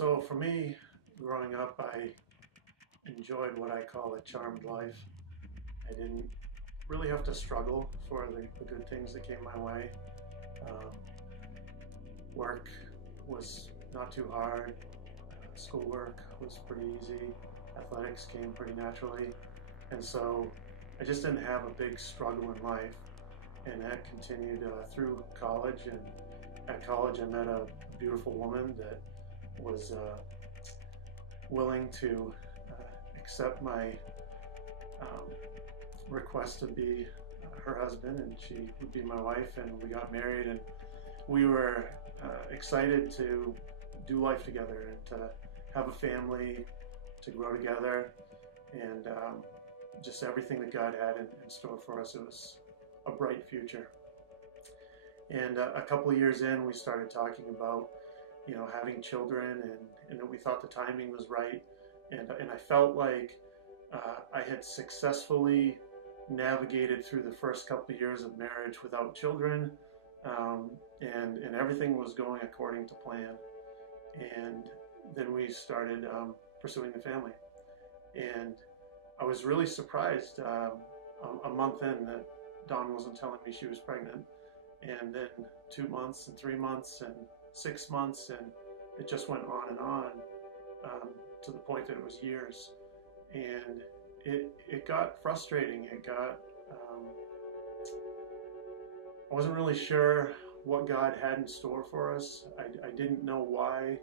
So for me, growing up, I enjoyed what I call a charmed life. I didn't really have to struggle for the good things that came my way. Um, Work was not too hard. Schoolwork was pretty easy. Athletics came pretty naturally. And so I just didn't have a big struggle in life. And that continued through college. And at college, I met a beautiful woman that was willing to accept my um, request to be her husband, and she would be my wife. And we got married, and we were excited to do life together and to have a family, to grow together, and just everything that God had in store for us. It was a bright future. And a couple of years in, we started talking about, having children, and we thought the timing was right. And I felt like I had successfully navigated through the first couple of years of marriage without children, and everything was going according to plan. And then we started pursuing the family. And I was really surprised a month in that Dawn wasn't telling me she was pregnant. And then 2 months and 3 months and 6 months, and it just went on and on, to the point that it was years. And it got frustrating. I wasn't really sure what God had in store for us. I didn't know why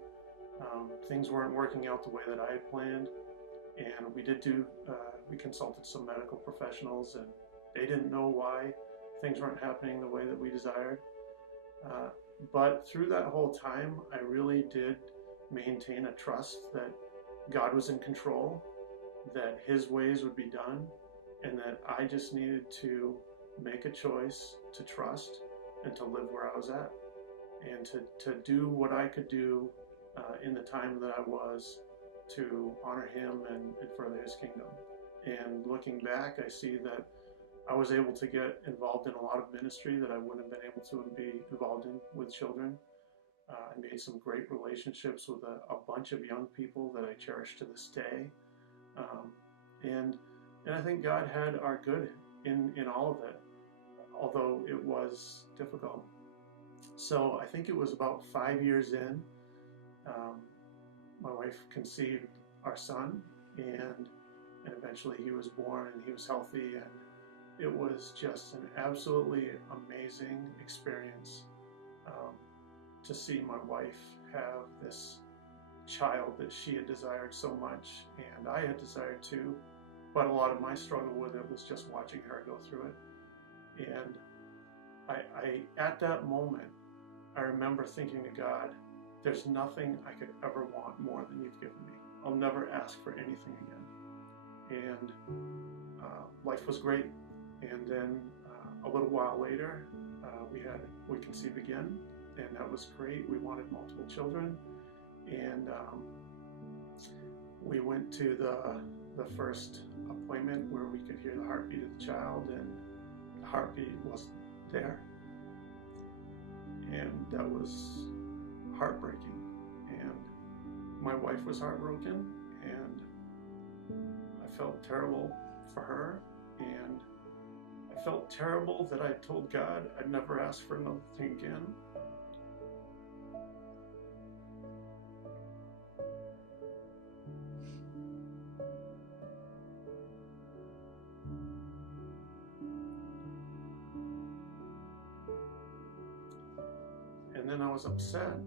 things weren't working out the way that I had planned. And we consulted some medical professionals, and they didn't know why things weren't happening the way that we desired. But through that whole time, I really did maintain a trust that God was in control, that His ways would be done, and that I just needed to make a choice to trust and to live where I was at, and to do what I could do in the time that I was to honor Him and further His kingdom. And looking back, I see that I was able to get involved in a lot of ministry that I wouldn't have been able to be involved in with children. I made some great relationships with a bunch of young people that I cherish to this day. Um, and I think God had our good in all of it, although it was difficult. So I think it was about 5 years in, um, my wife conceived our son, and eventually he was born, and he was healthy, and it was just an absolutely amazing experience, to see my wife have this child that she had desired so much, and I had desired too. But a lot of my struggle with it was just watching her go through it. And I at that moment, I remember thinking to God, there's nothing I could ever want more than you've given me. I'll never ask for anything again. And life was great. And then a little while later, we conceived again, and that was great. We wanted multiple children, and we went to the first appointment where we could hear the heartbeat of the child, and the heartbeat wasn't there, and that was heartbreaking. And my wife was heartbroken, and I felt terrible for her, and I felt terrible that I told God I'd never ask for another thing again. And then I was upset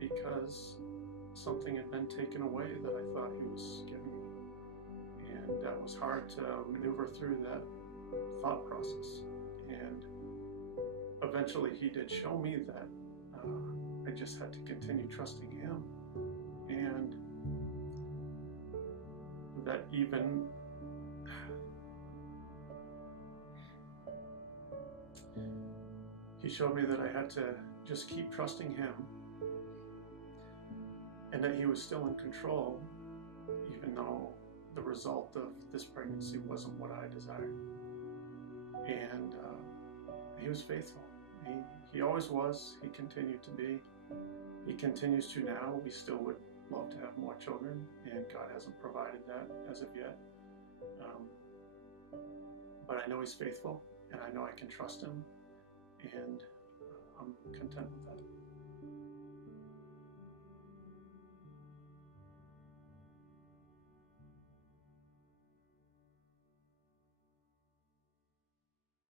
because something had been taken away that I thought He was giving me. And that was hard to maneuver through that thought process. And eventually He did show me that I just had to continue trusting Him, and that even He showed me that I had to just keep trusting Him, and that He was still in control, even though the result of this pregnancy wasn't what I desired. And He was faithful. He always was. He continued to be. He continues to now. We still would love to have more children, and God hasn't provided that as of yet. But I know He's faithful, and I know I can trust Him, and I'm content with that.